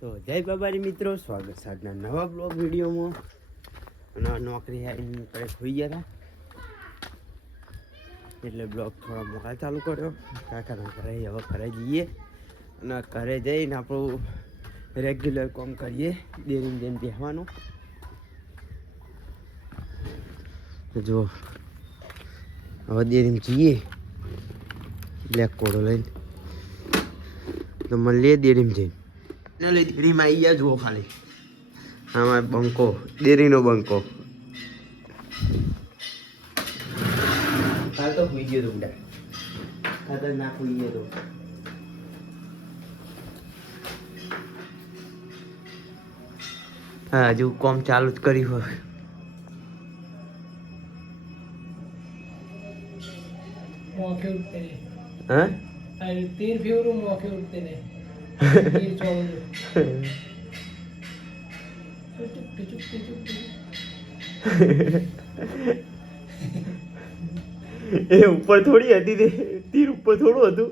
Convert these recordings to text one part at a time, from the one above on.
તો જય બાબારી મિત્રો, સ્વાગત છે આજના નવા બ્લોગ વિડીયોમાં. અને નોકરી આવીને પડે હોઈ ગયા હતા એટલે બ્લોગ થોડા મોટા ચાલુ કર્યો. કાકાના ઘરે હવે ઘરે જઈએ અને ઘરે જઈને આપણું રેગ્યુલર કામ કરીએ, ડેરીને જઈને બેસવાનું. જો હવે ડેરીને જઈએ બ્લેક કોડો લઈને, તો મળીએ ડેરીમાં જઈને. ડેરીમાં આવી ગયા જુઓ ખાલી આમાં બંકો, ડેરીનો બંકો. હાલ તો હોઈ ગયો તો બધા ખતરનાક હોઈ ગયો તો. હા હજુ કોમ ચાલુ જ કર્યું હોય. मौके उठते नहीं। हाँ? अरे 13 फेब्रुआरी मौके उठते नहीं। 13 એ ઉપર થોડી હતી તે તીર ઉપર થોડું હતું.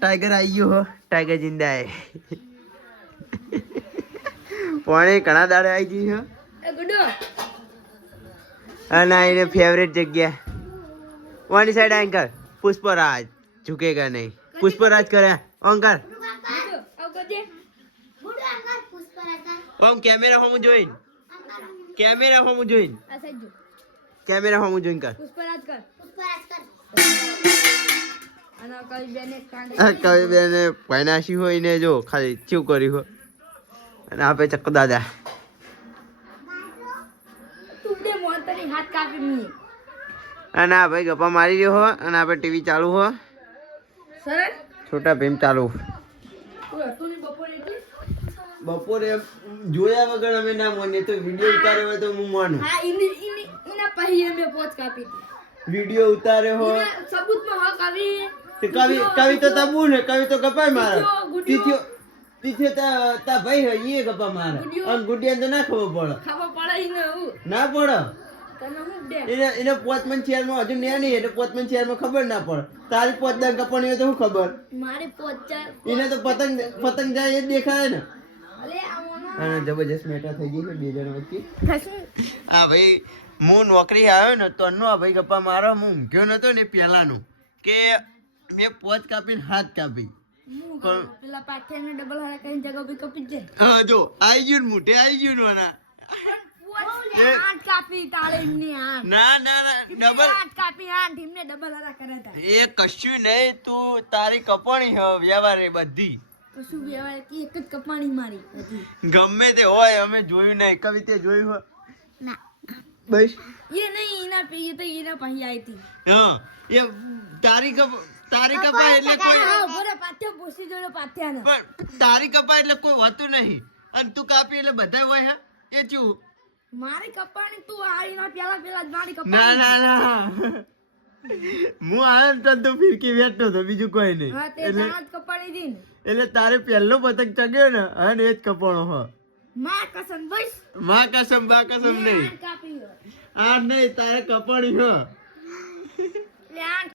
ટાઈગર આવી ગયો હો, ટાઈગર જિંદા હે. પાણી ઘણા દાડે આવી ગઈ છે અને એને ફેવરેટ જગ્યા વાની સાઈડ એન્કર પુષ્પરાજ ઝુકેગા નહીં. પુષ્પરાજ કરે ઓંકર ઓમ કેમેરા હોમ જોઈન, કેમેરા હોમ જોઈન, કેમેરા હોમ જોઈન કર. પુષ્પરાજ કર અને કવિ બેને પૈનાશી હોય ને જો ખાલી ચેવું કર્યું હોય. અને આપે ચક્કો દાદા તુમને મોંતરી હાથ કાપી મી અને આ ભાઈ ગપ્પા મારી રહ્યો હો અને આપણે ટીવી ચાલુ હો, સરળ છોટા ભીમ ચાલુ. તું બપોરે એટલે બપોરે જોયા વગર અમે ના માનીએ, તો વિડીયો ઉતાર્યો હોય તો હું માનું. હા ઇના પહેલી અમે પોચ કાપી વિડીયો ઉતાર્યો હો ઇના સબૂતમાં હક આવી તે કવિ તો તબુ ને કવિ તો ગપ્પા મારે. ગુડિયો. તીથ્યો તા ભાઈ હોય એ ગપ્પા મારે અને ગુડિયાને તો ના ખબર ખબર પડે ઇને હું ના પડે. તને હું દે એને પોચમન ચેરમાં હજુ ને નહીં એટલે પોચમન ચેરમાં ખબર ના પડે. તારી પોચદાર કપાણી હોય તો શું ખબર? મારે પોચા એને તો પતંગ જાય એ જ દેખાય ને. અલે આમોના અને જબરજસ્ત મેટા થઈ ગઈ છે બે જણ વચ્ચે. ખસું હા ભાઈ, હું નોકરી આવ્યો ને તો આ ભાઈ ગપ્પા મારો હું ઊંઘ્યો નતો ને પહેલાનું કે મેં પોચ કાપીને હાથ કાપી. પેલા પાથિયાને ડબલ હારા કરીને જગા બી કપી જાય. હા જો આવી ગયું ને મોઢે આવી ગયું ને આના. આઠ કાપી તાળે એમને આઠ ના ના ના ડબલ આઠ કાપી આઠ એમને ડબલ હારા કર્યા હતા. એ કશું નહીં, તું તારી કપાણી હે વ્યવહારે બધી તો શું વ્યવહાર કે એક જ કપાણી મારી હતી. ગમે તે હોય અમે જોયું નહીં. કવિતે જોયું હોય ના બસ એ નહીં એના પે તો એના પછી આવી હતી. હા એ તારી કપાય એટલે કોઈ હા બરે પાથ્યા પૂછી જોડે પાથ્યાને પણ તારી કપાય એટલે કોઈ હોતું નહીં અને તું કાપી એટલે બધા હોય હે એ ચું. મારી કપાણી તું આવીના પેલા જ મારી ના કપાણી. ના ના હું આવ્યો ને તો ફિરકી વેચતો હતો, બીજું કોઈ નહીં. હા તે એટલે દાંત કપાણી દી ને એટલે તારે પહેલો પતંગ ચગ્યો ને અને એ જ કપાણો હો. માં કસમ બસ માં કસમ બા કસમ નહીં, આઠ કાપી આ નહીં તારે કપાણી હો. એટલે આઠ